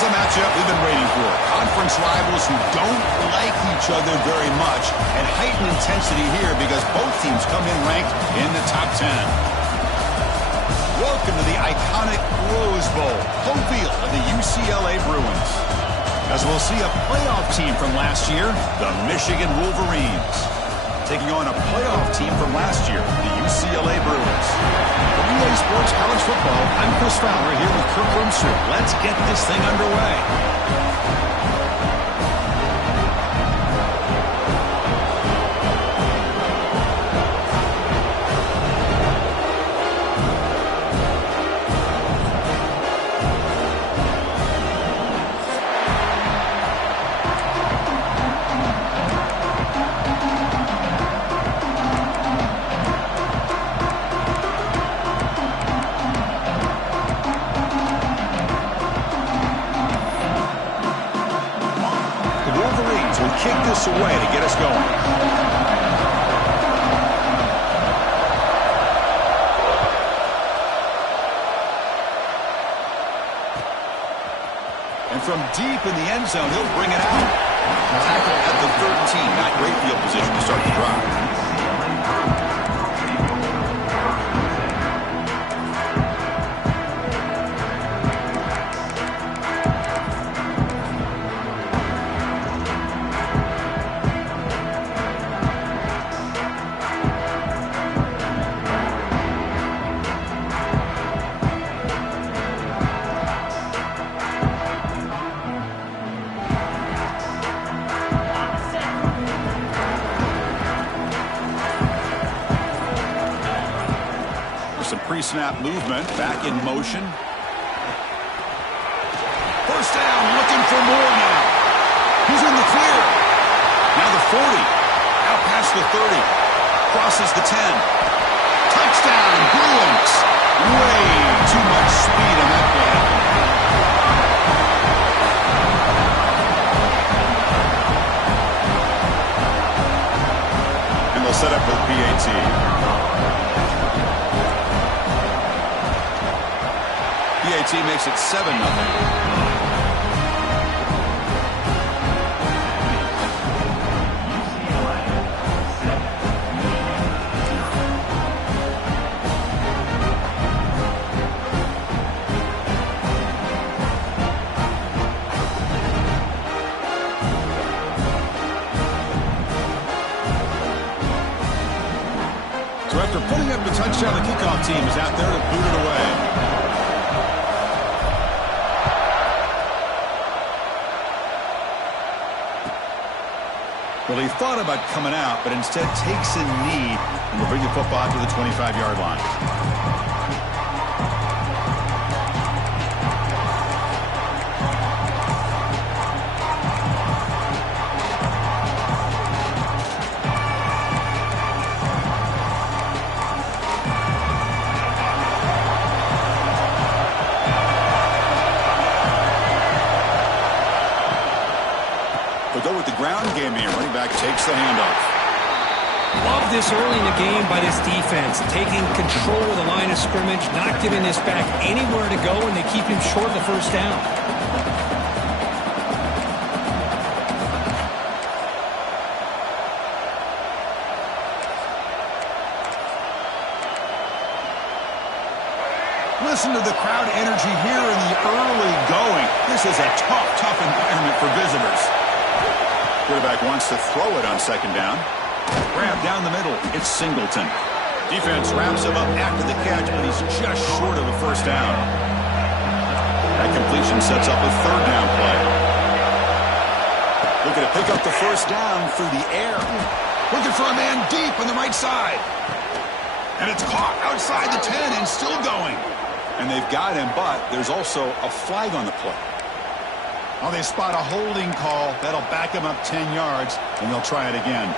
Here's the matchup we've been waiting for. Conference rivals who don't like each other very much, and heightened intensity here because both teams come in ranked in the top 10. Welcome to the iconic Rose Bowl, home field of the UCLA Bruins. As we'll see a playoff team from last year, the Michigan Wolverines, taking on a playoff team from last year, the UCLA Bruins. For EA Sports College Football, I'm Chris Fowler here with Kirk Rumster. Let's get this thing underway. Kick this away to get us going. And from deep in the end zone, he'll bring it out. Tackle at the 13. Not great field position to start the drive. Some pre-snap movement, back in motion. First down, looking for more now. He's in the clear. Now the 40. Out past the 30. Crosses the 10. Touchdown, Bruins. Way too much speed on that play. And they'll set up with PAT. PAT makes it 7-0. So after putting up the touchdown, the kickoff team is out there to boot it away. Well, he thought about coming out, but instead takes a knee and will bring the football to the 25-yard line. They'll go with the ground game here. Running back takes the handoff. Love this early in the game by this defense. Taking control of the line of scrimmage, not giving this back anywhere to go, and they keep him short of the first down. Listen to the crowd energy here in the early going. This is a tough environment for visitors. Quarterback wants to throw it on second down. Grab down the middle. It's Singleton. Defense wraps him up after the catch, but he's just short of the first down. That completion sets up a third down play. Looking to pick up the first down through the air. Looking for a man deep on the right side. And it's caught outside the 10 and still going. And they've got him, but there's also a flag on the play. Oh, they spot a holding call. That'll back him up 10 yards, and they'll try it again.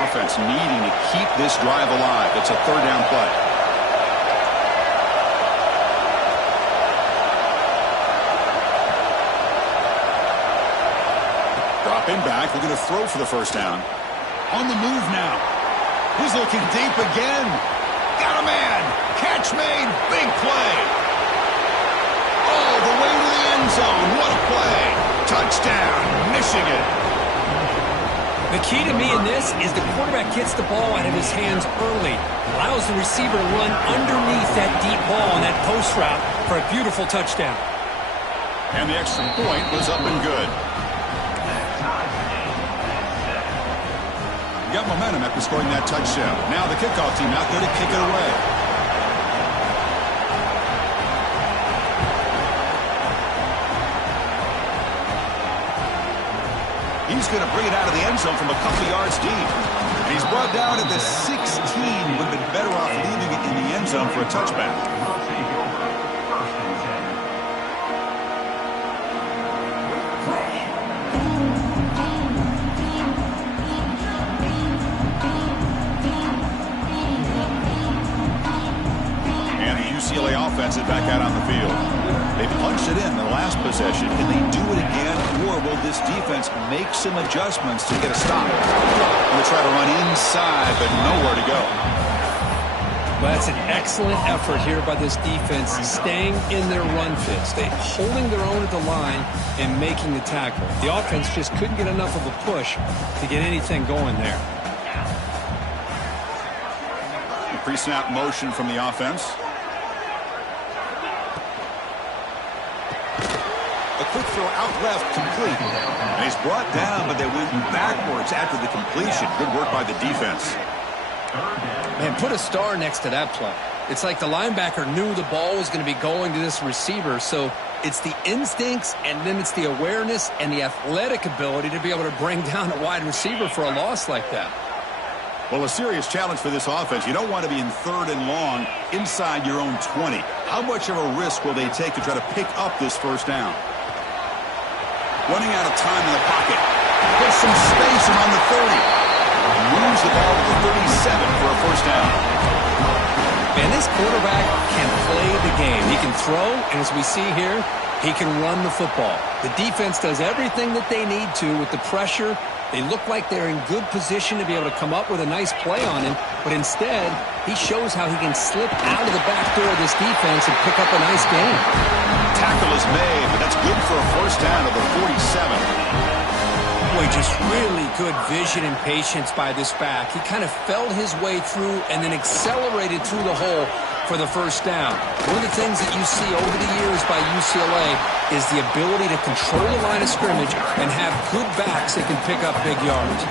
Offense needing to keep this drive alive. It's a third down play. Dropping back, looking to throw for the first down. On the move now. He's looking deep again. Got a man. Catch made. Big play. All the way to the end zone. What a play. Touchdown, Michigan. The key to me in this is the quarterback gets the ball out of his hands early, allows the receiver to run underneath that deep ball on that post route for a beautiful touchdown. And the extra point was up and good. You got momentum after scoring that touchdown. Now the kickoff team out there to kick it away. He's going to bring it out of the end zone from a couple yards deep. And he's brought down at the 16. Would have been better off leaving it in the end zone for a touchback. And the UCLA offense is back out on the field. They punched it in the last possession. Can they do it again, or will this defense make some adjustments to get a stop? Going to try to run inside, but nowhere to go. Well, that's an excellent effort here by this defense, staying in their run fits. They holding their own at the line and making the tackle. The offense just couldn't get enough of a push to get anything going there. The pre-snap motion from the offense. A quick throw out left, complete. And he's brought down, but they went backwards after the completion. Good work by the defense. Man, put a star next to that play. It's like the linebacker knew the ball was going to be going to this receiver, so it's the instincts and then it's the awareness and the athletic ability to be able to bring down a wide receiver for a loss like that. Well, a serious challenge for this offense. You don't want to be in 3rd and long inside your own 20. How much of a risk will they take to try to pick up this first down? Running out of time in the pocket. Gets some space around the 30. Moves the ball to the 37 for a first down. Man, this quarterback can play the game. He can throw, and as we see here, he can run the football. The defense does everything that they need to with the pressure. They look like they're in good position to be able to come up with a nice play on him, but instead, he shows how he can slip out of the back door of this defense and pick up a nice gain. Tackle is made, but that's good for a first down of the 47. Boy, just really good vision and patience by this back. He kind of felt his way through and then accelerated through the hole for the first down. One of the things that you see over the years by UCLA is the ability to control the line of scrimmage and have good backs that can pick up big yards.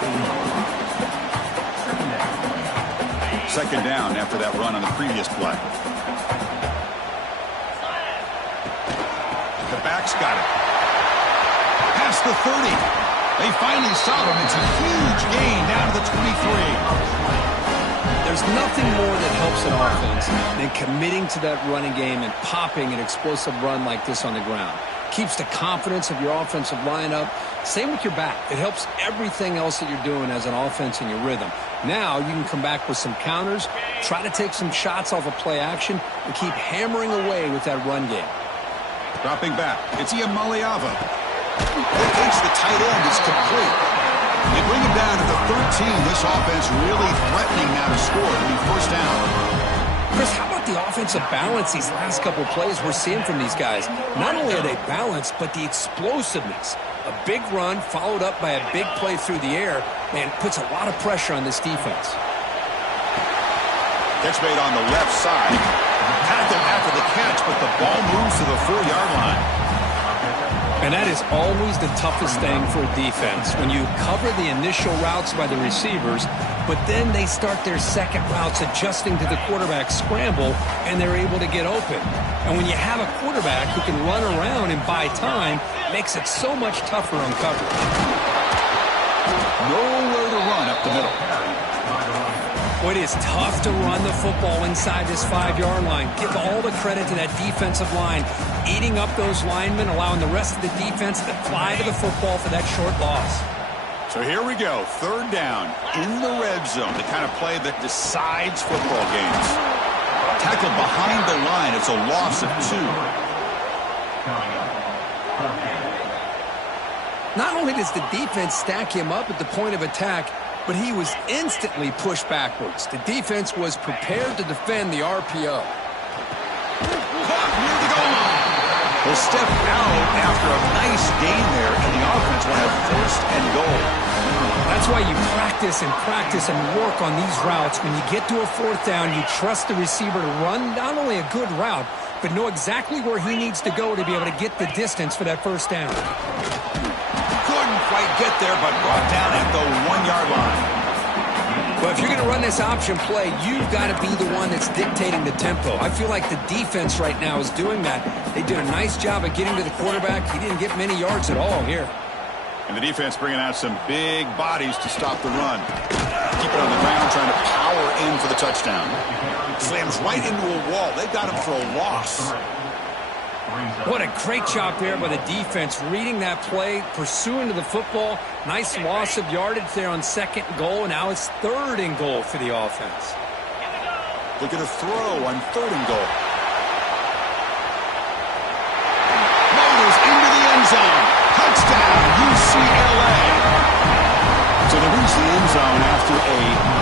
Second down after that run on the previous play. The back's got it. Past the 30. They finally saw him. It's a huge gain down to the 23. There's nothing more that helps an offense than committing to that running game and popping an explosive run like this on the ground. Keeps the confidence of your offensive lineup. Same with your back. It helps everything else that you're doing as an offense in your rhythm. Now you can come back with some counters, try to take some shots off of play action, and keep hammering away with that run game. Dropping back. It's Iamaleava. They catch the tight end. It's complete. They bring him down to the 13. This offense really threatening now to score. It'll be first down. Chris, how about the offensive balance these last couple of plays we're seeing from these guys? Not only are they balanced, but the explosiveness. A big run followed up by a big play through the air, and puts a lot of pressure on this defense. Catch made on the left side. Tackle after the catch, but the ball moves to the 4-yard line. And that is always the toughest thing for a defense, when you cover the initial routes by the receivers, but then they start their second routes adjusting to the quarterback scramble, and they're able to get open. And when you have a quarterback who can run around and buy time, it makes it so much tougher on coverage. Nowhere to run up the middle. Well, it is tough to run the football inside this 5-yard line. Give all the credit to that defensive line, eating up those linemen, allowing the rest of the defense to fly to the football for that short loss. So here we go, third down in the red zone, the kind of play that decides football games. Tackle behind the line, it's a loss of 2. Not only does the defense stack him up at the point of attack, but he was instantly pushed backwards. The defense was prepared to defend the RPO. Caught near the goal line. Will step out after a nice gain there, and the offense will have first and goal. That's why you practice and work on these routes. When you get to a fourth down, you trust the receiver to run not only a good route, but know exactly where he needs to go to be able to get the distance for that first down. Couldn't quite get there, but brought down at the 1-yard line. Well, if you're going to run this option play, you've got to be the one that's dictating the tempo. I feel like the defense right now is doing that. They did a nice job of getting to the quarterback. He didn't get many yards at all here. And the defense bringing out some big bodies to stop the run. Keep it on the ground, trying to power in for the touchdown. Slams right into a wall. They've got him for a loss. What a great job there by the defense, reading that play, pursuing to the football. Nice loss of yardage there on second and goal. Now it's third and goal for the offense. Look at a throw on third and goal. Motors into the end zone. Touchdown, UCLA. So they reach the end zone after a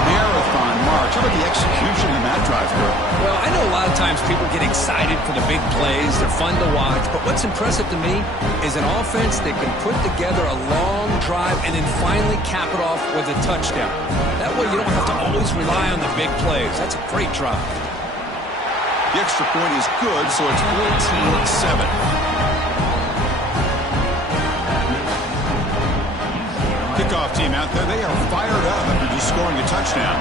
marathon march. How about the execution in that drive, Kirk? Well, I know a lot of times people get excited for the big plays. They're fun to watch. But what's impressive to me is an offense that can put together a long drive and then finally cap it off with a touchdown. That way you don't have to always rely on the big plays. That's a great drive. The extra point is good, so it's 14-7. Kickoff team out there, they are fired up after just scoring a touchdown.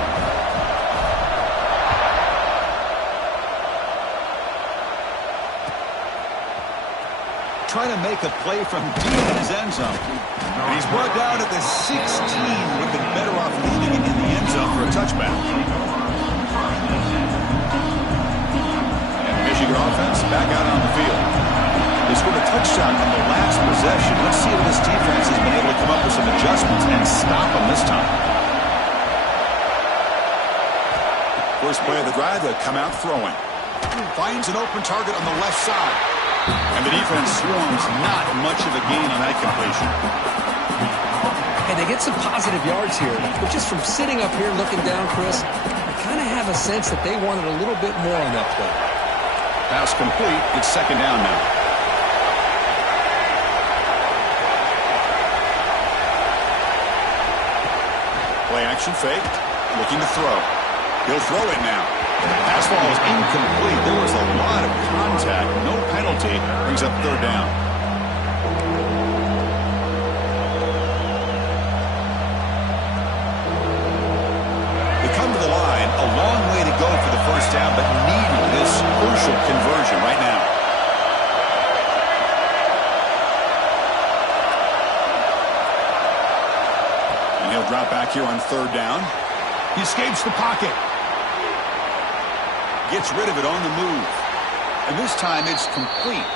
Trying to make a play from deep in his end zone. And he's brought down at the 16. Would have been better off leaving it in the end zone for a touchback. And the Michigan offense back out on the field. They scored a touchdown on the last possession. Let's see if this defense has been able to come up with some adjustments and stop them this time. First play of the drive, they'll come out throwing. Finds an open target on the left side. And the defense swarms, not much of a gain on that completion. And they get some positive yards here. But just from sitting up here looking down, Chris, I kind of have a sense that they wanted a little bit more on that play. Pass complete. It's second down now. Play action fake, looking to throw. He'll throw it now. Pass ball is incomplete. There was a lot of contact. No penalty. Brings up third down. They come to the line. A long way to go for the first down, but needing this crucial conversion right now. He'll drop back here on third down. He escapes the pocket. Gets rid of it on the move. And this time it's complete.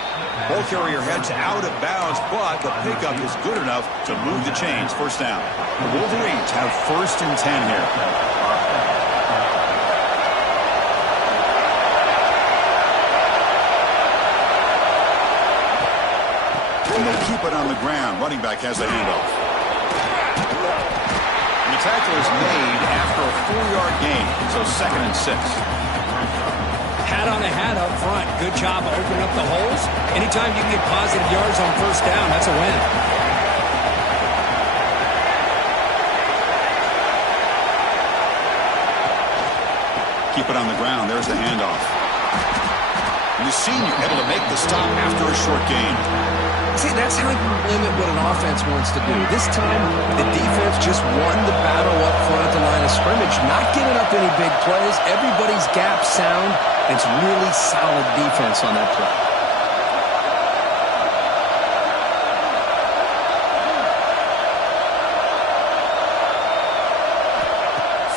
Ball carrier heads out of bounds, but the pickup is good enough to move the chains. First down. The Wolverines have first and 10 here. And they'll keep it on the ground. Running back has the handoff. The tackle is made after a 4-yard gain, so second and 6. Hat on a hat up front. Good job of opening up the holes. Anytime you can get positive yards on first down, that's a win. Keep it on the ground. There's the handoff. And the senior able to make the stop after a short gain. See, that's how you limit what an offense wants to do. This time, the defense just won the battle up front at the line of scrimmage, not giving up any big plays. Everybody's gap sound. It's really solid defense on that play.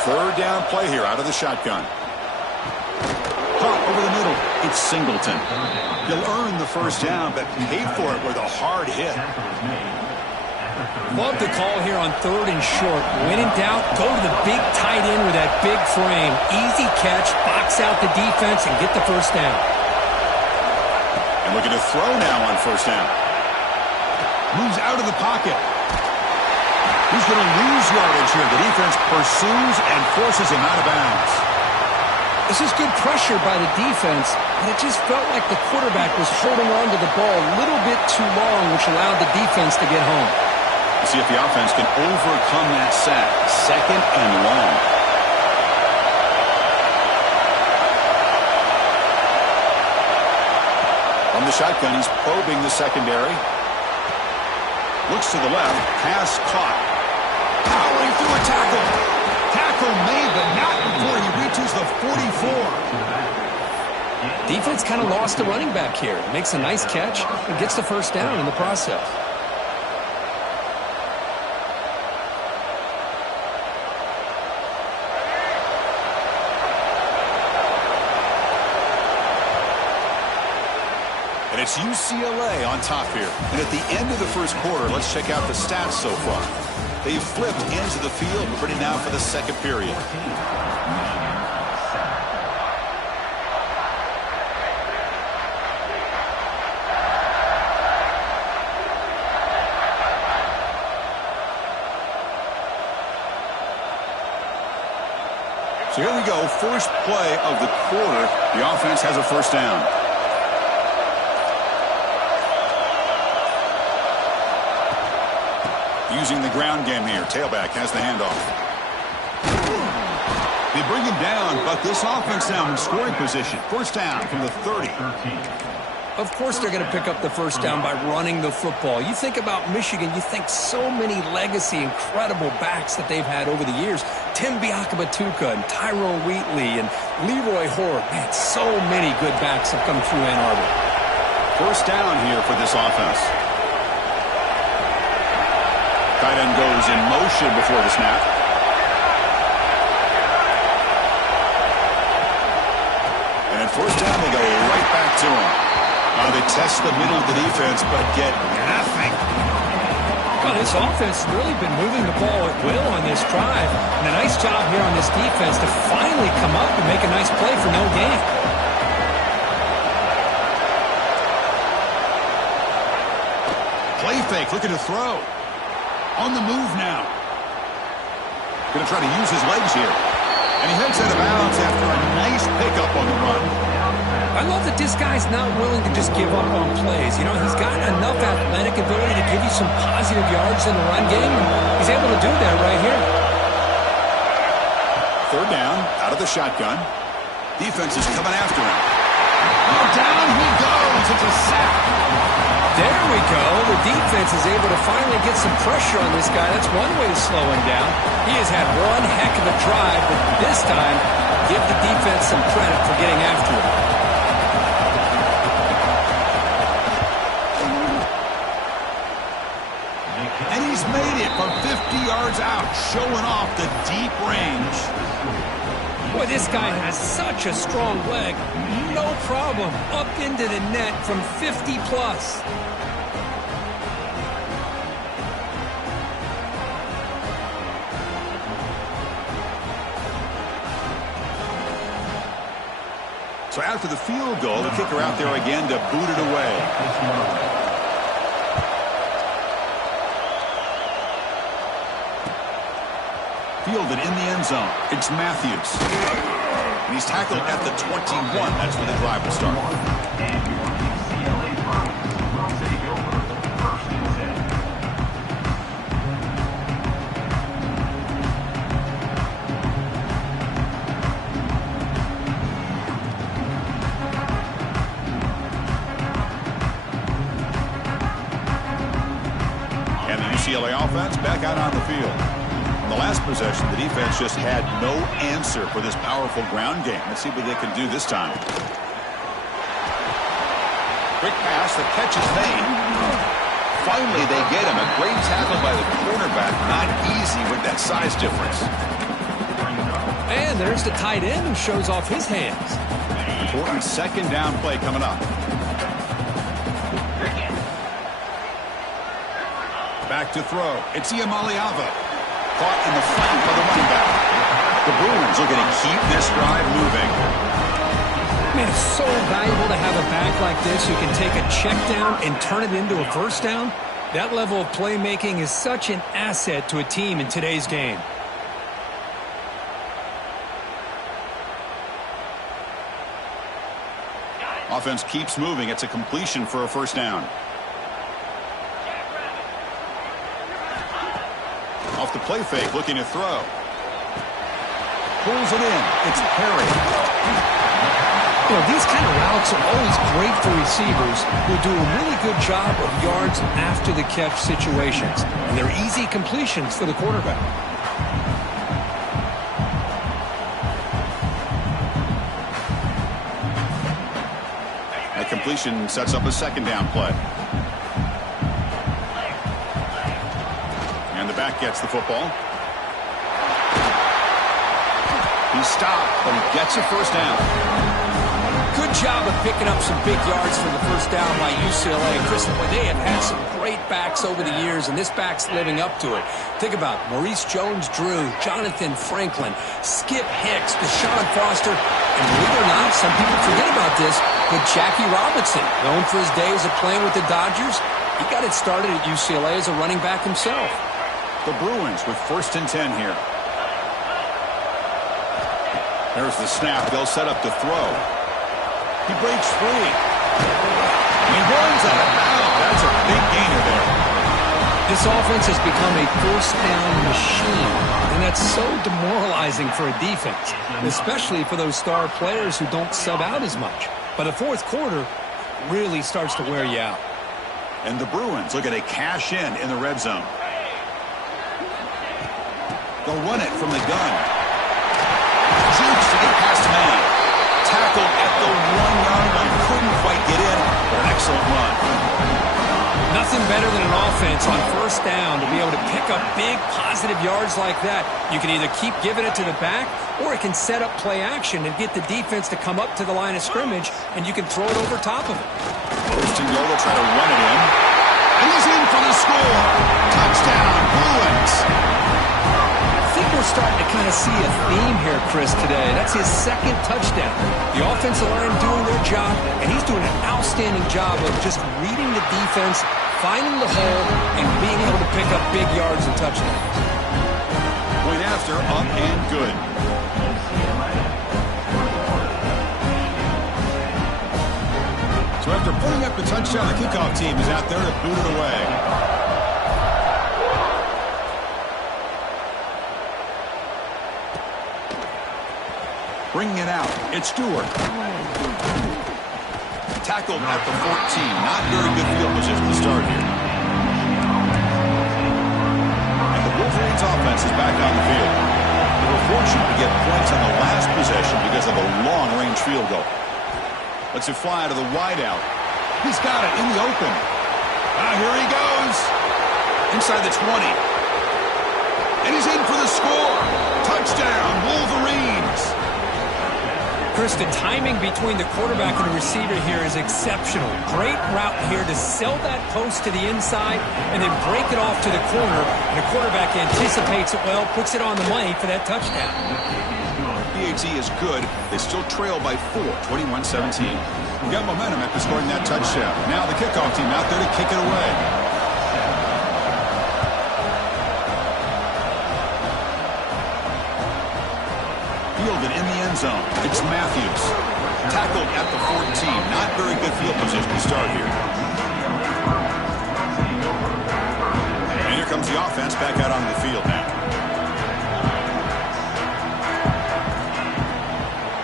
Third down play here out of the shotgun. Caught over the middle. It's Singleton. He'll earn the first down, but pay for it with a hard hit. Love the call here on third and short. When in doubt, go to the big tight end with that big frame. Easy catch, box out the defense, and get the first down. And looking to throw now on first down. Moves out of the pocket. He's going to lose yardage here. The defense pursues and forces him out of bounds. This is good pressure by the defense, but it just felt like the quarterback was holding on to the ball a little bit too long, which allowed the defense to get home. Let's see if the offense can overcome that sack. 2nd and long. On the shotgun, he's probing the secondary. Looks to the left. Pass caught. Powering through a tackle. Tackle made, but not before he reaches the 44. Defense kind of lost the running back here. Makes a nice catch and gets the first down in the process. And it's UCLA on top here. And at the end of the first quarter, let's check out the stats so far. They've flipped ends of the field, ready now for the second period. So here we go, first play of the quarter. The offense has a first down. Using the ground game here. Tailback has the handoff. They bring him down, but this offense now in scoring position. First down from the 30. Of course they're going to pick up the first down by running the football. You think about Michigan, you think so many legacy, incredible backs that they've had over the years. Tim Biakabatuka and Tyrone Wheatley and Leroy Horde. Man, so many good backs have come through Ann Arbor. First down here for this offense. Tight end goes in motion before the snap. And at first down, they go right back to him. They test the middle of the defense, but get nothing. Well, this offense has really been moving the ball at will on this drive. And a nice job here on this defense to finally come up and make a nice play for no gain. Play fake, looking to throw. On the move now. Going to try to use his legs here. And he heads out of bounds after a nice pickup on the run. I love that this guy's not willing to just give up on plays. You know, he's got enough athletic ability to give you some positive yards in the run game. And he's able to do that right here. Third down, out of the shotgun. Defense is coming after him. Oh, down he goes. It's a sack. There we go. The defense is able to finally get some pressure on this guy. That's one way to slow him down. He has had one heck of a drive, but this time, give the defense some credit for getting after him. And he's made it from 50 yards out, showing off the deep range. Boy, this guy has such a strong leg. No problem. Up into the net from 50 plus. So after the field goal, the kicker out there again to boot it away. Fielded in the end zone. It's Matthews. And he's tackled at the 21. That's where the drive will start. And the UCLA offense back out on the field. The last possession, the defense just had no answer for this powerful ground game. Let's see what they can do this time. Quick pass, the catch is made. Finally, they get him. A great tackle by the cornerback. Not easy with that size difference. And there's the tight end who shows off his hands. Important second down play coming up. Back to throw. It's Iamaleava. Caught in the flank by the running back. The Bruins are going to keep this drive moving. Man, it's so valuable to have a back like this who can take a check down and turn it into a first down. That level of playmaking is such an asset to a team in today's game. Offense keeps moving. It's a completion for a first down. Off the play fake, looking to throw. Pulls it in. It's Perry. You know, these kind of routes are always great for receivers who do a really good job of yards after the catch situations. And they're easy completions for the quarterback. That completion sets up a second down play. And the back gets the football. He's stopped, but he gets a first down. Good job of picking up some big yards for the first down by UCLA. Chris, they have had some great backs over the years, and this back's living up to it. Think about Maurice Jones-Drew, Jonathan Franklin, Skip Hicks, Deshaun Foster, and believe it or not, some people forget about this, but Jackie Robinson, known for his days of playing with the Dodgers, he got it started at UCLA as a running back himself. The Bruins with 1st and 10 here. There's the snap. They'll set up to throw. He breaks free. He runs out of bounds. That's a big gainer there. This offense has become a first down machine, and that's so demoralizing for a defense, especially for those star players who don't sub out as much. But the fourth quarter really starts to wear you out. And the Bruins looking to cash in the red zone. They'll run it from the gun. Jukes to get past man. Tackled at the 1-yard line. Couldn't quite get in, but an excellent run. Nothing better than an offense on first down to be able to pick up big positive yards like that. You can either keep giving it to the back, or it can set up play action and get the defense to come up to the line of scrimmage, and you can throw it over top of it. First and goal, they'll try to run it in. And he's in for the score. Touchdown, Bruins. I think we're starting to kind of see a theme here, Chris, today. That's his second touchdown. The offensive line doing their job, and he's doing an outstanding job of just reading the defense, finding the hole, and being able to pick up big yards and touchdowns. Point after, up and good. So after putting up the touchdown, the kickoff team is out there to boot it away. Bringing it out, it's Stewart. Tackled at the 14. Not very good field position to start here. And the Wolverines offense is back on the field. They were fortunate to get points on the last possession because of a long-range field goal. Lets it fly to the wideout. He's got it in the open. Here he goes. Inside the 20. And he's in for the score. Touchdown, Wolverines. Chris, the timing between the quarterback and the receiver here is exceptional. Great route here to sell that post to the inside and then break it off to the corner. And the quarterback anticipates it well, puts it on the money for that touchdown. PAT is good. They still trail by 4, 21-17. We got momentum after scoring that touchdown. Now the kickoff team out there to kick it away. Fielded in the end zone. It's Matthews. Tackled at the 14. Not very good field position to start here. And here comes the offense back out onto the field now.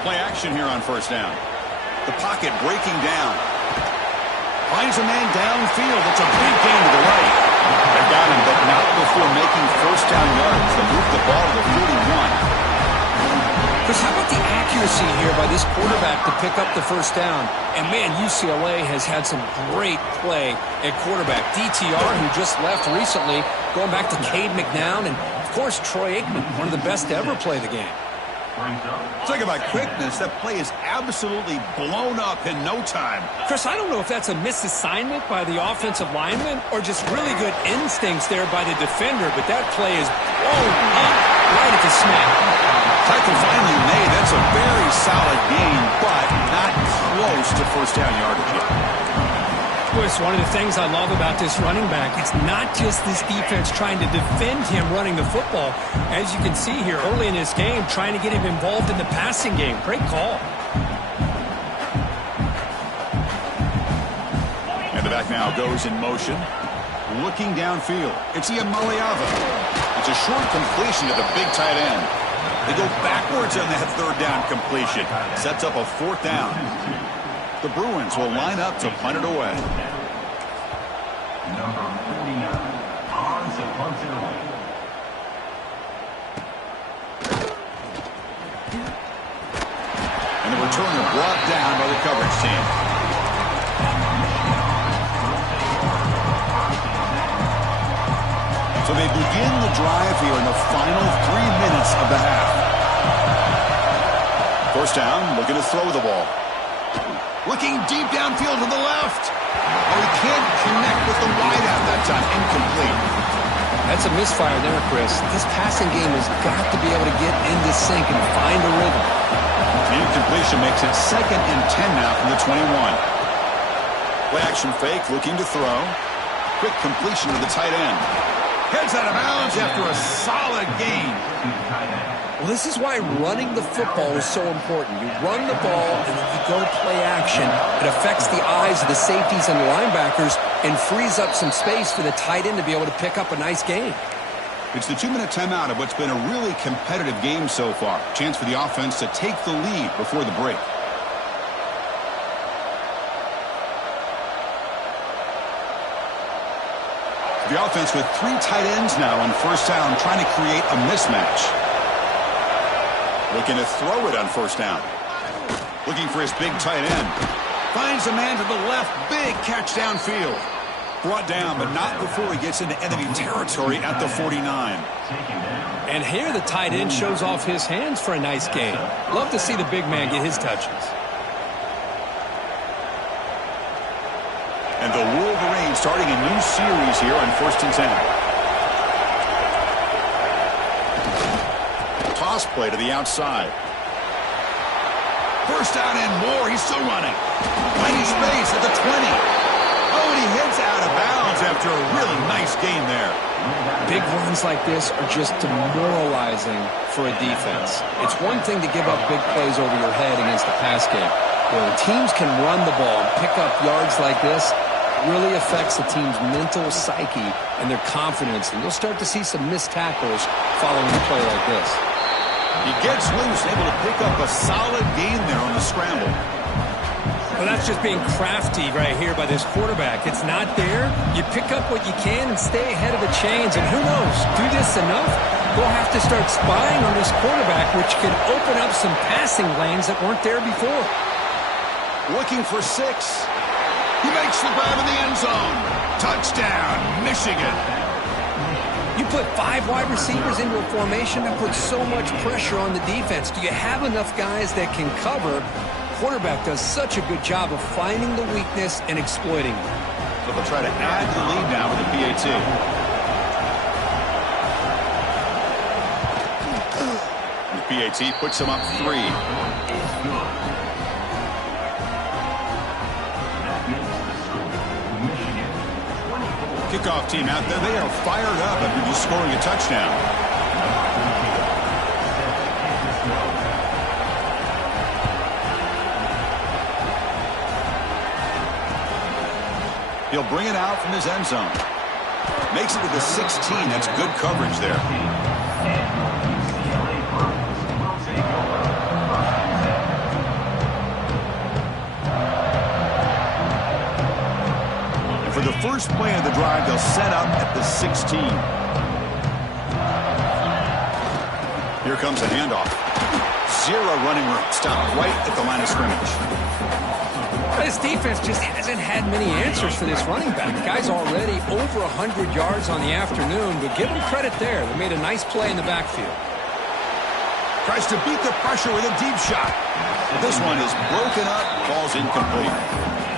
Play action here on first down. The pocket breaking down. Finds a man downfield. It's a big gain to the right. They got him, but not before making first down yards. They moved the ball to the 41. Chris, how about the accuracy here by this quarterback to pick up the first down? And, man, UCLA has had some great play at quarterback. DTR, who just left recently, going back to Cade McNown, and, of course, Troy Aikman, one of the best to ever play the game. Talk about quickness. That play is absolutely blown up in no time. Chris, I don't know if that's a misassignment by the offensive lineman or just really good instincts there by the defender, but that play is blown up right at the snap. Tackle finally made. That's a very solid gain, but not close to first down yardage yet. Swiss, one of the things I love about this running back, it's not just this defense trying to defend him running the football. As you can see here early in this game, trying to get him involved in the passing game. Great call. And the back now goes in motion. Looking downfield. It's Iamaleava. It's a short completion to the big tight end. They go backwards on that third down completion. Sets up a fourth down. The Bruins will line up to punt it away. Number 49, Hans punts it away. And the returner brought down by the coverage team. So they begin the drive here in the final 3 minutes of the half. First down, looking to throw the ball. Looking deep downfield to the left. Oh, he can't connect with the wideout that time. Incomplete. That's a misfire there, Chris. This passing game has got to be able to get into sync and find a rhythm. The incompletion makes it 2nd and 10 now from the 21. Play action fake, looking to throw. Quick completion to the tight end. Heads out of bounds after a solid gain. Well, this is why running the football is so important. You run the ball, and then you go play action. It affects the eyes of the safeties and the linebackers and frees up some space for the tight end to be able to pick up a nice gain. It's the 2-minute timeout of what's been a really competitive game so far. Chance for the offense to take the lead before the break. The offense with 3 tight ends now on first down, trying to create a mismatch. Looking to throw it on first down. Looking for his big tight end. Finds a man to the left. Big catch downfield. Brought down, but not before he gets into enemy territory at the 49. And here the tight end shows off his hands for a nice gain. Love to see the big man get his touches. And the Wolverines starting a new series here on 1st and 10. Toss play to the outside. First down and more. He's still running. Mighty space at the 20. Oh, and he heads out of bounds after a really nice gain there. Big runs like this are just demoralizing for a defense. It's one thing to give up big plays over your head against the pass game. When teams can run the ball and pick up yards like this, it really affects the team's mental psyche and their confidence. And you'll start to see some missed tackles following a play like this. He gets loose, able to pick up a solid gain there on the scramble. Well, that's just being crafty right here by this quarterback. It's not there. You pick up what you can and stay ahead of the chains. And who knows, do this enough, we'll have to start spying on this quarterback, which can open up some passing lanes that weren't there before. Looking for 6. He makes the grab in the end zone. Touchdown, Michigan. You put 5 wide receivers into a formation that puts so much pressure on the defense. Do you have enough guys that can cover? Quarterback does such a good job of finding the weakness and exploiting it. So they'll try to add the lead now with the PAT. The PAT puts them up 3. Kickoff team out there, they are fired up after just scoring a touchdown. He'll bring it out from his end zone. Makes it to the 16. That's good coverage there. And for the first play of the drive, they'll set up at the 16. Here comes a handoff. 0 running room. Stopped right at the line of scrimmage. This defense just hasn't had many answers for this running back. The guy's already over 100 yards on the afternoon, but give him credit there. They made a nice play in the backfield. Tries to beat the pressure with a deep shot. This one is broken up, falls incomplete.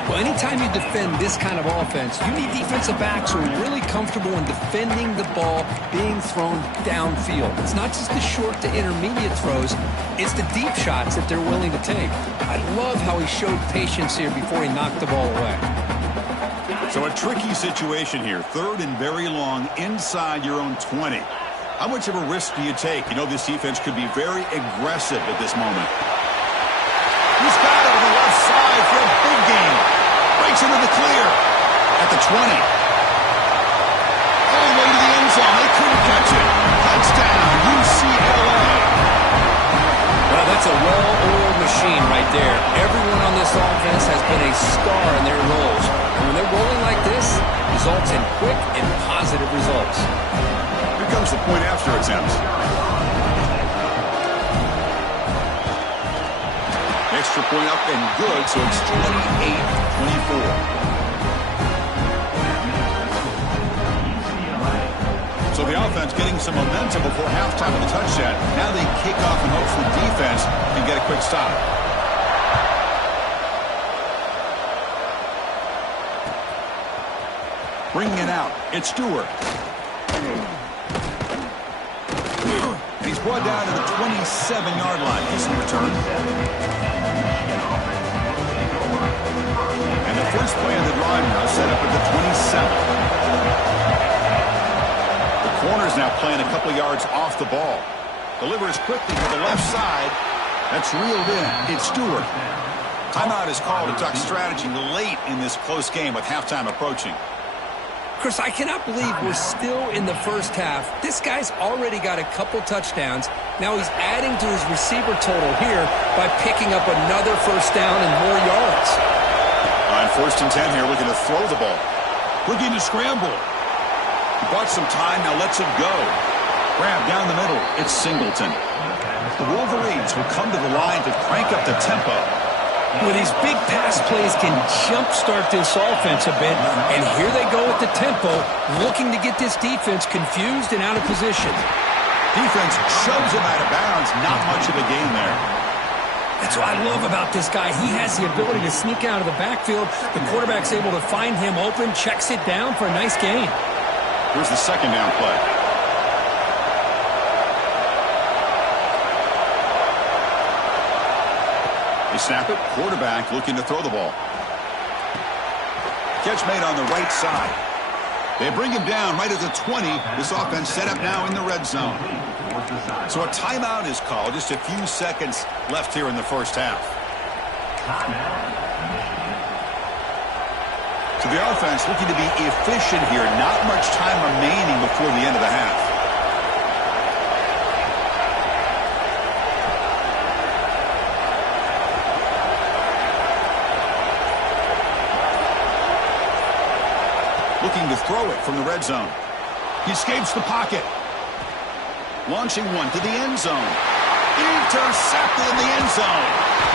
Well, anytime you defend this kind of offense, you need defensive backs who are really comfortable in defending the ball being thrown downfield. It's not just the short to intermediate throws, it's the deep shots that they're willing to take. I love how he showed patience here before he knocked the ball away. So a tricky situation here. Third and very long inside your own 20. How much of a risk do you take? You know this defense could be very aggressive at this moment. He's got it on the left side for a big gain. Breaks into the clear at the 20. All the way to the end zone. They couldn't catch it. Touchdown, UCLA. Well, that's a well-oiled machine right there. Everyone on this offense has been a star in their roles. And when they're rolling like this, results in quick and positive results. Here comes the point after attempt. Extra point up and good, so it's 28-24. So the offense getting some momentum before halftime of the touchdown. Now they kick off and hope the defense can get a quick stop. Bringing it out, it's Stewart. And he's brought down to the 27-yard line. Decent return. And the first play of the drive now set up at the 27. Corner's now playing a couple of yards off the ball. Delivers quickly to the left side. That's reeled in. It's Stewart. Timeout is called to duck strategy late in this close game with halftime approaching. Chris, I cannot believe we're still in the first half. This guy's already got a couple touchdowns. Now he's adding to his receiver total here by picking up another first down and more yards. On 1st and 10 here, looking to throw the ball. Looking to scramble. He bought some time, now lets it go. Grab down the middle, it's Singleton. The Wolverines will come to the line to crank up the tempo. Well, these big pass plays can jumpstart this offense a bit, and here they go with the tempo, looking to get this defense confused and out of position. Defense shoves him out of bounds, not much of a gain there. That's what I love about this guy. He has the ability to sneak out of the backfield. The quarterback's able to find him open, checks it down for a nice gain. Here's the second down play. They snap it. Quarterback looking to throw the ball. Catch made on the right side. They bring him down right at the 20. This offense set up now in the red zone. So a timeout is called. Just a few seconds left here in the first half. So the offense looking to be efficient here. Not much time remaining before the end of the half. Looking to throw it from the red zone. He escapes the pocket. Launching one to the end zone. Intercepted in the end zone.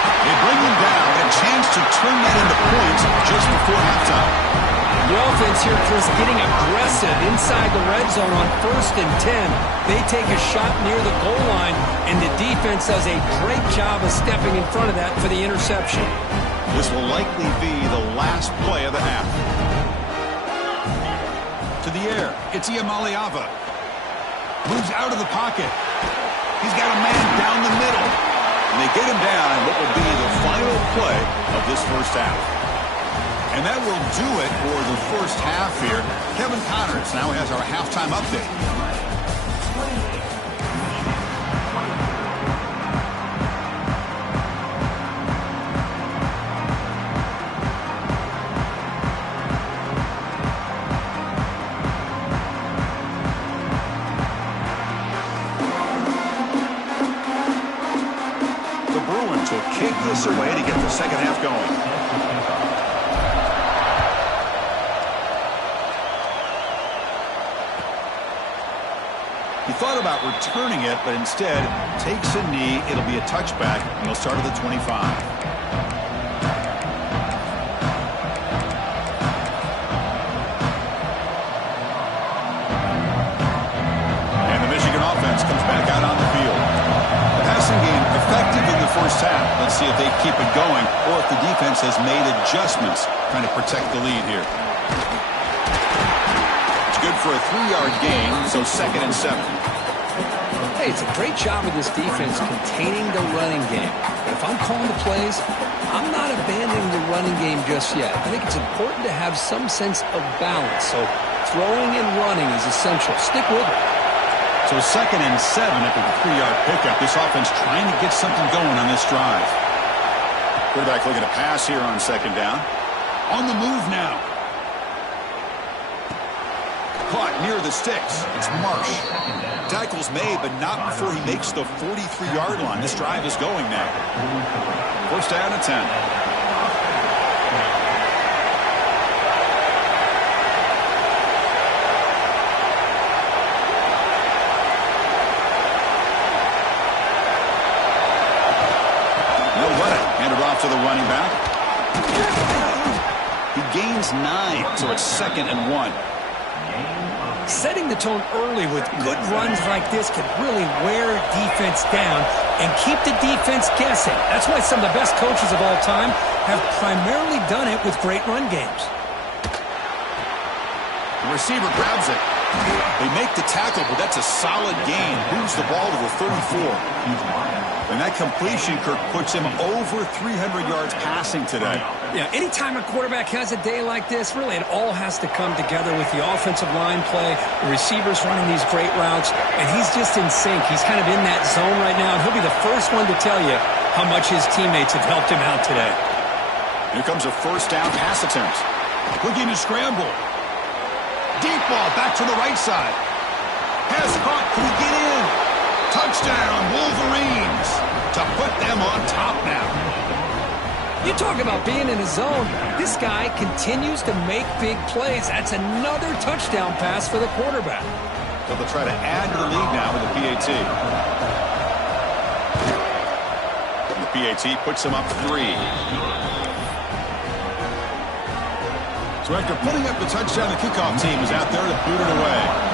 They bring him down. A chance to turn that into points just before halftime. The offense here, Chris, getting aggressive inside the red zone on 1st and 10. They take a shot near the goal line, and the defense does a great job of stepping in front of that for the interception. This will likely be the last play of the half. To the air, it's Iamaleava. Moves out of the pocket. He's got a man down the middle. And they get him down in what will be the final play of this first half. And that will do it for the first half here. Kevin Connors now has our halftime update. Kick this away to get the second half going. He thought about returning it, but instead takes a knee. It'll be a touchback, and he'll start at the 25. First half. Let's see if they keep it going or if the defense has made adjustments trying to protect the lead here. It's good for a 3-yard gain, so 2nd and 7. Hey, it's a great job of this defense containing the running game. But if I'm calling the plays, I'm not abandoning the running game just yet. I think it's important to have some sense of balance. So throwing and running is essential. Stick with it. So 2nd and 7 after the 3-yard pickup. This offense trying to get something going on this drive. Quarterback looking to pass here on 2nd down. On the move now. Caught near the sticks. It's Marsh. Tackle's made, but not before he makes the 43-yard line. This drive is going now. 1st down and 10. They'll run it. Hand it off to the running back. He gains 9, so it's 2nd and 1. Setting the tone early with good runs like this can really wear defense down and keep the defense guessing. That's why some of the best coaches of all time have primarily done it with great run games. The receiver grabs it. They make the tackle, but that's a solid gain. Moves the ball to the 34. And that completion, Kirk, puts him over 300 yards passing today. Yeah, anytime a quarterback has a day like this, really it all has to come together with the offensive line play, the receivers running these great routes, and he's just in sync. He's kind of in that zone right now, and he'll be the first one to tell you how much his teammates have helped him out today. Here comes a 1st down pass attempt. Looking to scramble. Deep ball back to the right side. Has caught. Can he get in? Touchdown, Wolverines, to put them on top now. You talk about being in a zone. This guy continues to make big plays. That's another touchdown pass for the quarterback. So they'll try to add to the lead now with the PAT. And the PAT puts them up 3. So after putting up the touchdown, the kickoff team is out there to boot it away.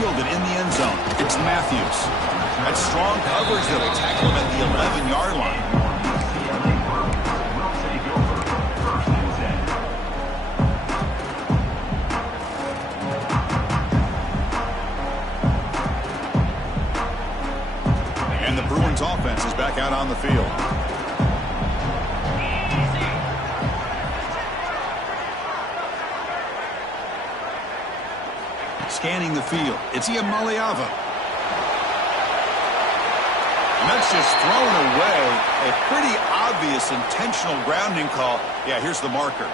Fielded in the end zone. It's Matthews. That's strong coverage that will tackle him at the 11-yard line. And the Bruins offense is back out on the field. Scanning the field. It's Iamaleava. And that's just thrown away. A pretty obvious intentional grounding call. Yeah, here's the marker.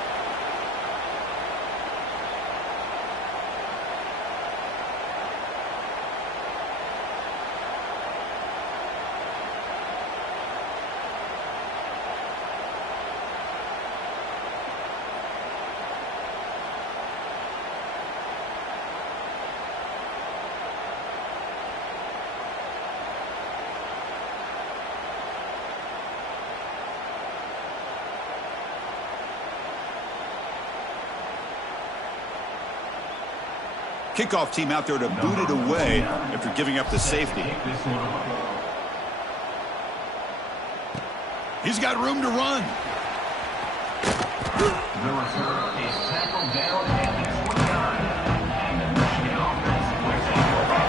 Kickoff team out there to boot it away after giving up the safety. He's got room to run. The return is tackled down at the 29. And the Michigan offense will take over.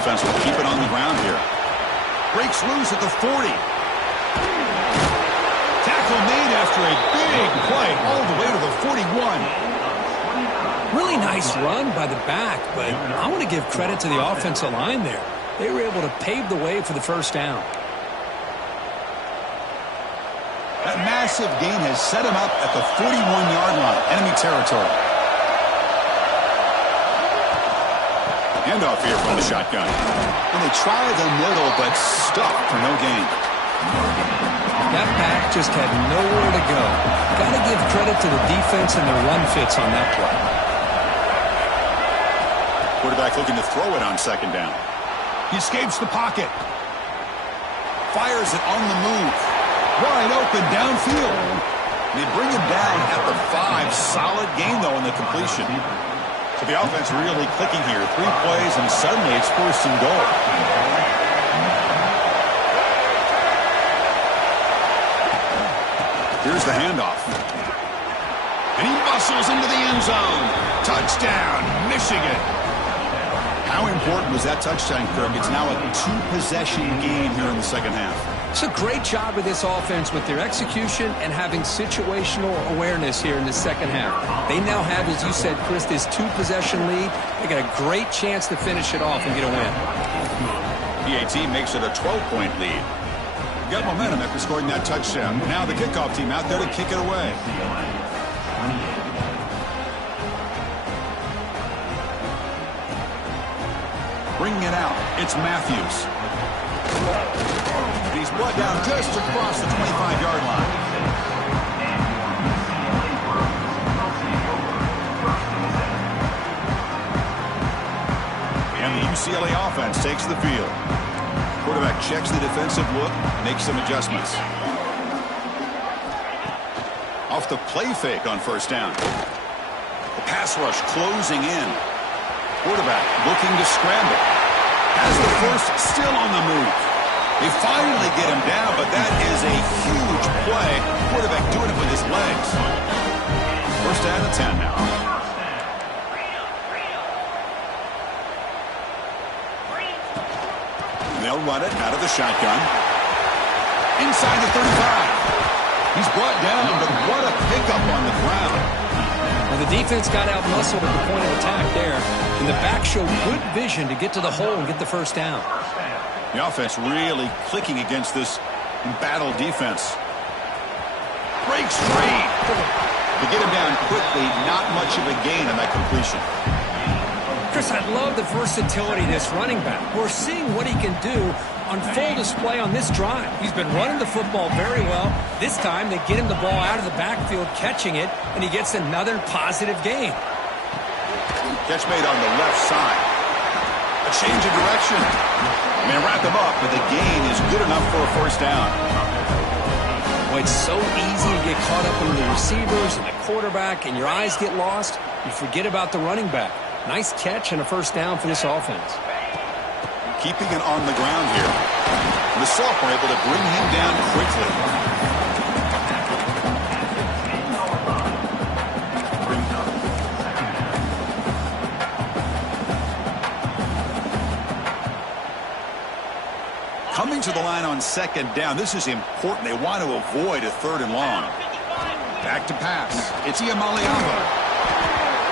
Offense will keep it on the ground here. Breaks loose at the 40. Tackle made after a big play all the way to the 41. Really nice run by the back, but I want to give credit to the offensive line there. They were able to pave the way for the 1st down. That massive gain has set him up at the 41-yard line, enemy territory. Handoff here from the shotgun. And they try the middle, but stuck for no gain. That back just had nowhere to go. Got to give credit to the defense and their run fits on that play. Quarterback looking to throw it on 2nd down. He escapes the pocket. Fires it on the move. Wide open downfield. They bring him down at the 5. Solid gain, though, in the completion. So the offense really clicking here. 3 plays, and suddenly it's 1st and goal. Here's the handoff. And he muscles into the end zone. Touchdown, Michigan. How important was that touchdown, Kirk? It's now a two-possession game here in the second half. It's a great job of this offense with their execution and having situational awareness here in the second half. They now have, as you said, Chris, this two-possession lead. They got a great chance to finish it off and get a win. PAT makes it a 12-point lead. Got momentum after scoring that touchdown. Now the kickoff team out there to kick it away. Bringing it out, it's Matthews. He's brought down just across the 25-yard line. And the UCLA offense takes the field. Quarterback checks the defensive look, makes some adjustments. Off the play fake on first down. The pass rush closing in. Quarterback looking to scramble. Has the first, still on the move. They finally get him down, but that is a huge play. Quarterback doing it with his legs. First down and 10 now. They'll run it out of the shotgun. Inside the 35. He's brought down, but what a pickup on the ground. Well, the defense got out-muscled at the point of attack there, and the back showed good vision to get to the hole and get the first down. The offense really clicking against this embattled defense. Breaks free. To get him down quickly, not much of a gain on that completion. Chris, I love the versatility of this running back. We're seeing what he can do on full display on this drive. He's been running the football very well. This time, they get him the ball out of the backfield, catching it, and he gets another positive gain. Catch made on the left side. A change of direction. They wrap him up, but the gain is good enough for a first down. Boy, it's so easy to get caught up in the receivers and the quarterback, and your eyes get lost. You forget about the running back. Nice catch and a first down for this offense. Keeping it on the ground here. The sophomore able to bring him down quickly. Coming to the line on second down. This is important. They want to avoid a third and long. Back to pass. It's Iamaleava.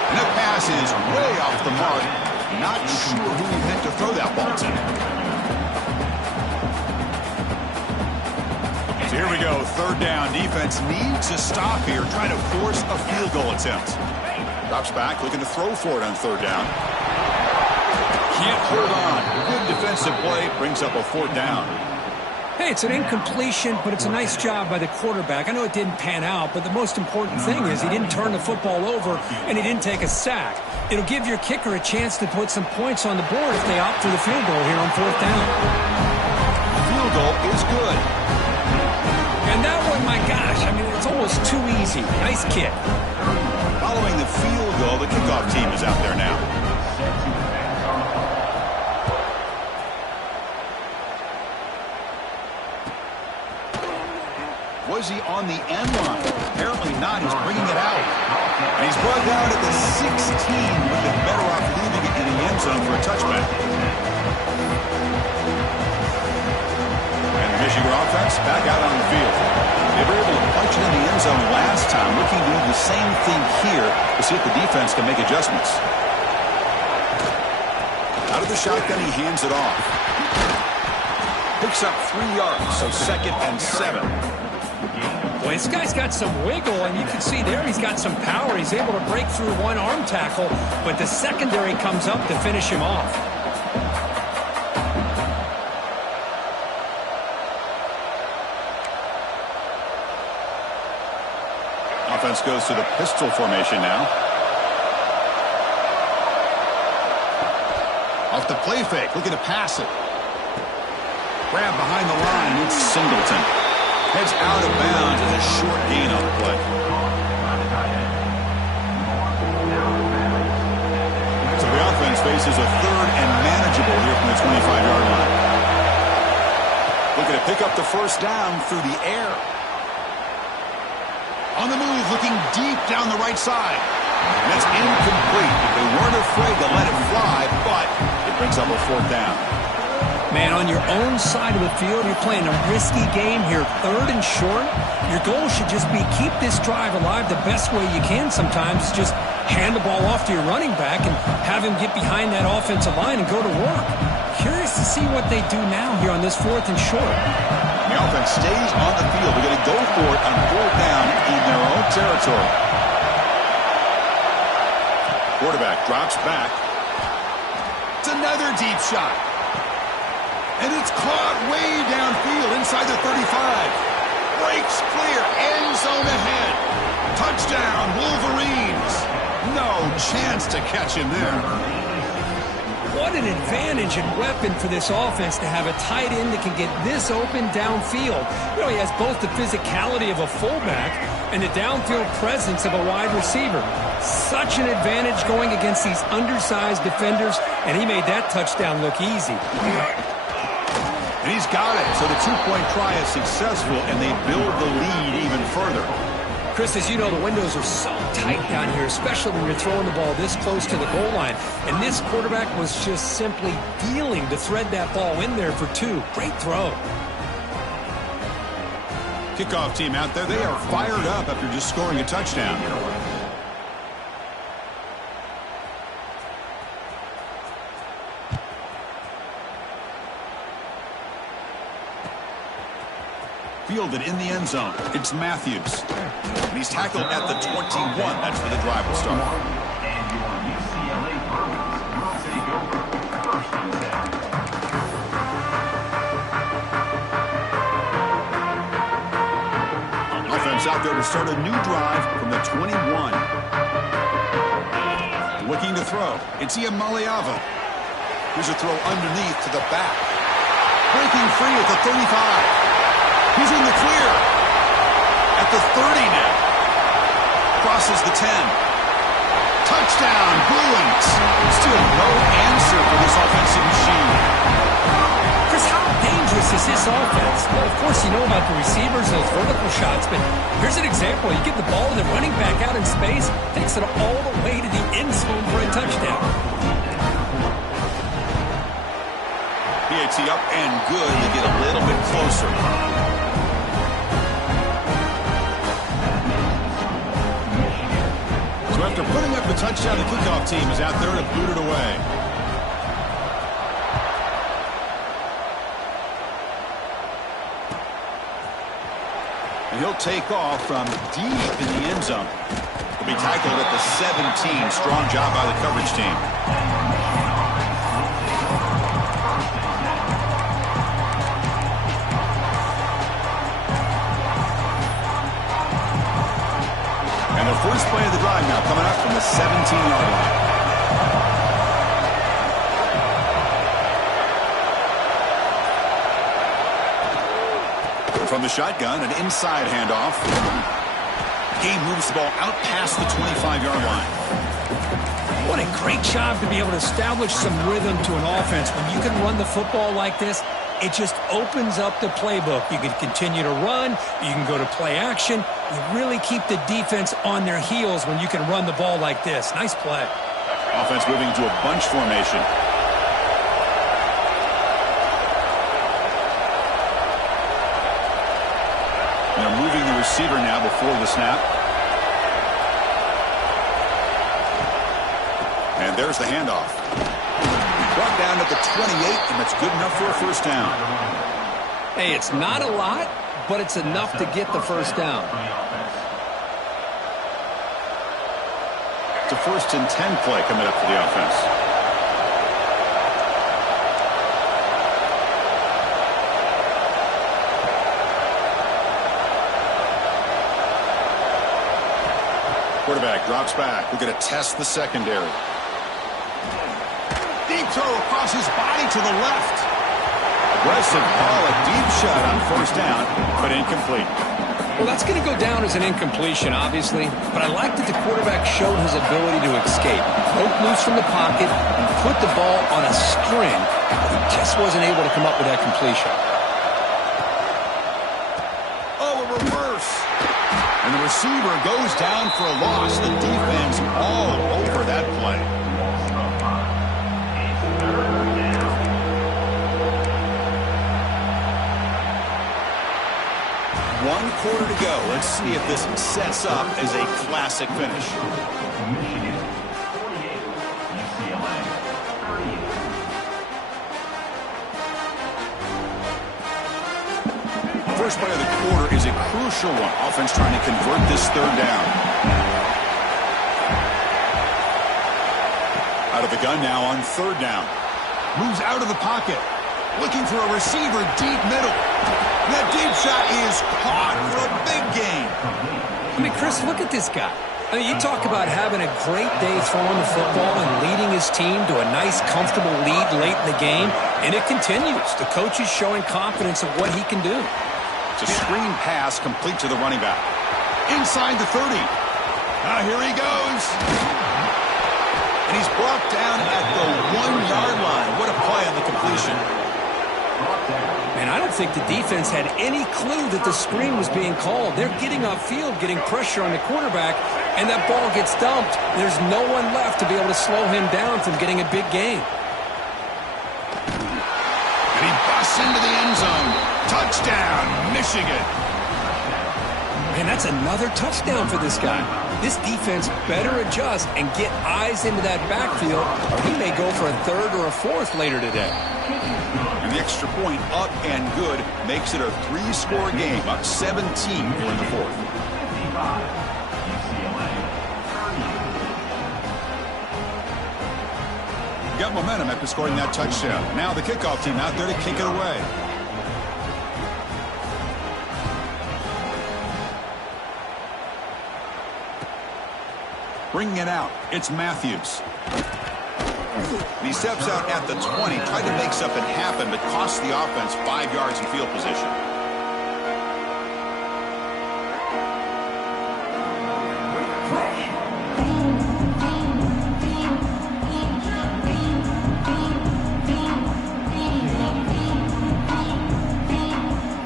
And that pass is way off the mark. Not sure who he meant to throw that ball to. So here we go. Third down. Defense needs a stop here. Trying to force a field goal attempt. Drops back, looking to throw for it on third down. Can't hold on. Good defensive play. Brings up a fourth down. Hey, it's an incompletion, but it's a nice job by the quarterback. I know it didn't pan out, but the most important thing is he didn't turn the football over and he didn't take a sack. It'll give your kicker a chance to put some points on the board if they opt for the field goal here on fourth down. The field goal is good. And that one, my gosh, I mean, it's almost too easy. Nice kick. Following the field goal, the kickoff team is out there now. Was he on the end line? Apparently not. He's bringing it out. And he's brought down at the 16. Would have been better off leaving it in the end zone for a touchback. And the Michigan offense back out on the field. They were able to punch it in the end zone last time. Looking to do the same thing here to see if the defense can make adjustments. Out of the shotgun, he hands it off. Picks up 3 yards, so 2nd and 7. Well, this guy's got some wiggle, and you can see there he's got some power. He's able to break through one arm tackle, but the secondary comes up to finish him off. Offense goes to the pistol formation now. Off the play fake, looking to pass it. Grab behind the line, it's Singleton. Heads out of bounds and a short gain on the play. So the offense faces a third and manageable here from the 25-yard line. Looking to pick up the first down through the air. On the move, looking deep down the right side. And that's incomplete. They weren't afraid to let it fly, but it brings up a fourth down. Man, on your own side of the field, you're playing a risky game here, 3rd and short. Your goal should just be keep this drive alive the best way you can sometimes. Just hand the ball off to your running back and have him get behind that offensive line and go to work. Curious to see what they do now here on this 4th and short. The offense stays on the field. They're going to go for it on 4th down in their own territory. Quarterback drops back. It's another deep shot. And it's caught way downfield inside the 35. Breaks clear. End zone ahead. Touchdown, Wolverines. No chance to catch him there. What an advantage and weapon for this offense to have a tight end that can get this open downfield. You know, he has both the physicality of a fullback and the downfield presence of a wide receiver. Such an advantage going against these undersized defenders, and he made that touchdown look easy. And he's got it. So the 2-point try is successful, and they build the lead even further. Chris, as you know, the windows are so tight down here, especially when you're throwing the ball this close to the goal line. And this quarterback was just simply dealing to thread that ball in there for 2. Great throw. Kickoff team out there. They are fired up after just scoring a touchdown. Fielded in the end zone. It's Matthews. And he's tackled at the 21. That's where the drive will start. And your UCLA Bruins will take over 1st and 10. Offense out there to start a new drive from the 21. Looking to throw. It's Iamaleava. Here's a throw underneath to the back. Breaking free at the 35. He's in the clear. At the 30 now. Crosses the 10. Touchdown, Bruins. Still no answer for this offensive machine. Chris, how dangerous is this offense? Well, of course, you know about the receivers, those vertical shots, but here's an example. You get the ball and the running back out in space, takes it all the way to the end zone for a touchdown. PAT up and good. They get a little bit closer. So after putting up the touchdown, the kickoff team is out there to boot it away. And he'll take off from deep in the end zone. He'll be tackled at the 17. Strong job by the coverage team. First play of the drive now coming up from the 17-yard line. From the shotgun, an inside handoff. Game moves the ball out past the 25-yard line. What a great job to be able to establish some rhythm to an offense. When you can run the football like this, it just opens up the playbook. You can continue to run. You can go to play action. You really keep the defense on their heels when you can run the ball like this. Nice play. Offense moving to a bunch formation. And they're moving the receiver now before the snap. And there's the handoff. Brought down at the 28, and that's good enough for a first down. Hey, it's not a lot, but it's enough to get the first down. It's a 1st and 10 play coming up for the offense. Quarterback drops back. We're going to test the secondary. Deep throw across his body to the left. Aggressive ball, a deep shot on first down, but incomplete. Well, that's going to go down as an incompletion, obviously, but I like that the quarterback showed his ability to escape. Broke loose from the pocket and put the ball on a string, but he just wasn't able to come up with that completion. Oh, a reverse. And And the receiver goes down for a loss. The defense all over that play. One quarter to go. Let's see if this sets up as a classic finish. Michigan 48, UCLA 38. First play of the quarter is a crucial one. Offense trying to convert this third down. Out of the gun now on third down. Moves out of the pocket. Looking for a receiver deep middle. That deep shot is caught for a big gain. I mean, Chris, look at this guy. I mean, you talk about having a great day throwing the football and leading his team to a nice, comfortable lead late in the game, and it continues. The coach is showing confidence of what he can do. It's a screen pass complete to the running back. Inside the 30. Now here he goes. And he's brought down at the 1-yard line. What a play on the completion. Man, I don't think the defense had any clue that the screen was being called. They're getting upfield, getting pressure on the quarterback, and that ball gets dumped. There's no one left to be able to slow him down from getting a big gain. And he busts into the end zone. Touchdown, Michigan. Man, that's another touchdown for this guy. This defense better adjust and get eyes into that backfield, or he may go for a third or a fourth later today. And the extra point up and good makes it a 3-score game, up 17 here in the fourth. Got momentum after scoring that touchdown. Now the kickoff team out there to kick it away. Bringing it out, it's Matthews. He steps out at the 20, tried to make something happen, but cost the offense 5 yards in field position.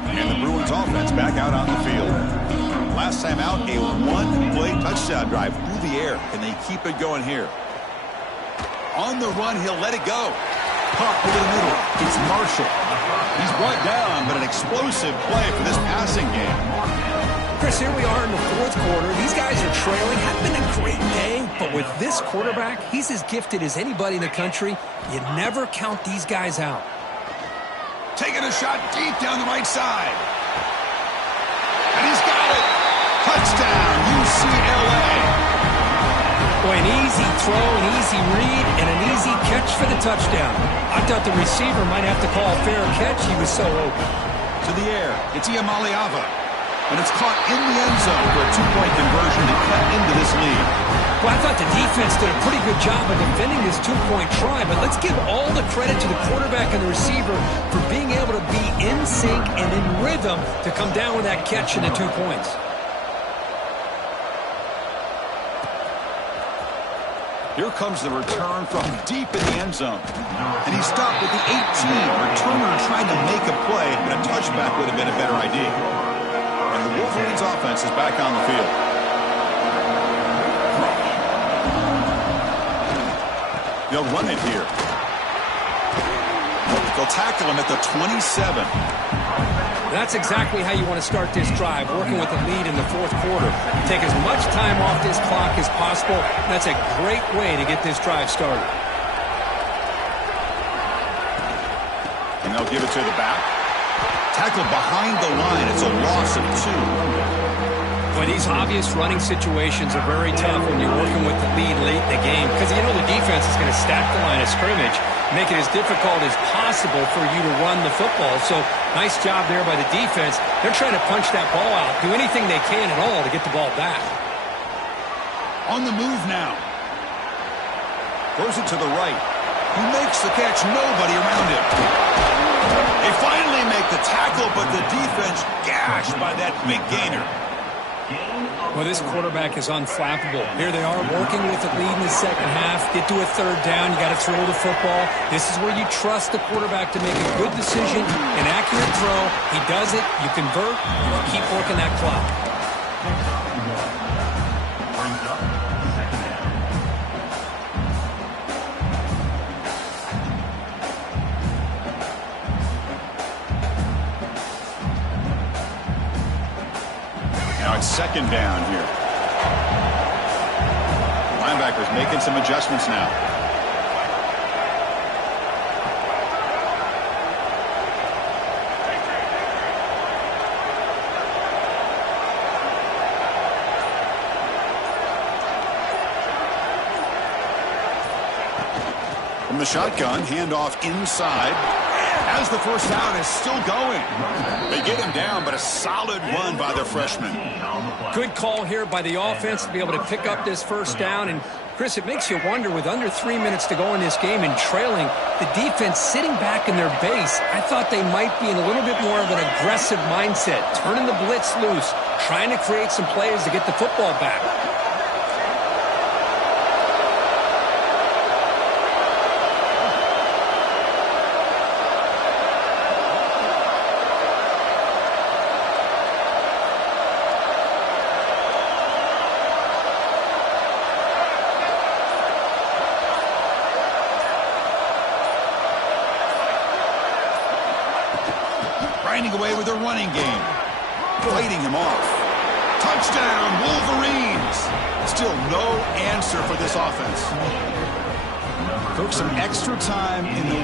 And the Bruins offense back out on the field. Last time out, a one-play touchdown drive through the air. Can they keep it going here? On the run, he'll let it go. Caught over the middle. It's Marshall. He's brought down, but an explosive play for this passing game. Chris, here we are in the fourth quarter. These guys are trailing. Hadn't been a great day, but with this quarterback, he's as gifted as anybody in the country. You never count these guys out. Taking a shot deep down the right side. And he's got it. Touchdown, UCLA. Boy, an easy throw, an easy read, and an easy catch for the touchdown. I thought the receiver might have to call a fair catch. He was so open. To the air, it's Iamaleava. And it's caught in the end zone for a 2-point conversion to cut into this lead. Well, I thought the defense did a pretty good job of defending this 2-point try, but let's give all the credit to the quarterback and the receiver for being able to be in sync and in rhythm to come down with that catch and the 2 points. Here comes the return from deep in the end zone. And he stopped at the 18. Returner trying to make a play, but a touchback would have been a better idea. And the Wolverines offense is back on the field. They'll run it here. They'll tackle him at the 27. That's exactly how you want to start this drive, working with the lead in the fourth quarter. Take as much time off this clock as possible. That's a great way to get this drive started. And they'll give it to the back. Tackle behind the line. It's a loss of 2. But these obvious running situations are very tough when you're working with the lead late in the game, because you know the defense is going to stack the line of scrimmage, make it as difficult as possible for you to run the football. So nice job there by the defense. They're trying to punch that ball out, do anything they can at all to get the ball back. On the move now. Throws it to the right. He makes the catch. Nobody around him. They finally make the tackle, but the defense gashed by that big gainer. Well, this quarterback is unflappable. Here they are working with the lead in the second half. Get to a third down. You got to throw the football. This is where you trust the quarterback to make a good decision, an accurate throw. He does it. You convert. You keep working that clock. second down here. Linebackers making some adjustments now. From the shotgun, handoff inside. As the first down is still going. They get him down, but a solid run by the freshman. Good call here by the offense to be able to pick up this first down. And, Chris, it makes you wonder, with under 3 minutes to go in this game and trailing, the defense sitting back in their base, I thought they might be in a little bit more of an aggressive mindset, turning the blitz loose, trying to create some plays to get the football back. Grinding away with their running game. Fighting him off. Touchdown, Wolverines. Still no answer for this offense. Took some extra time in the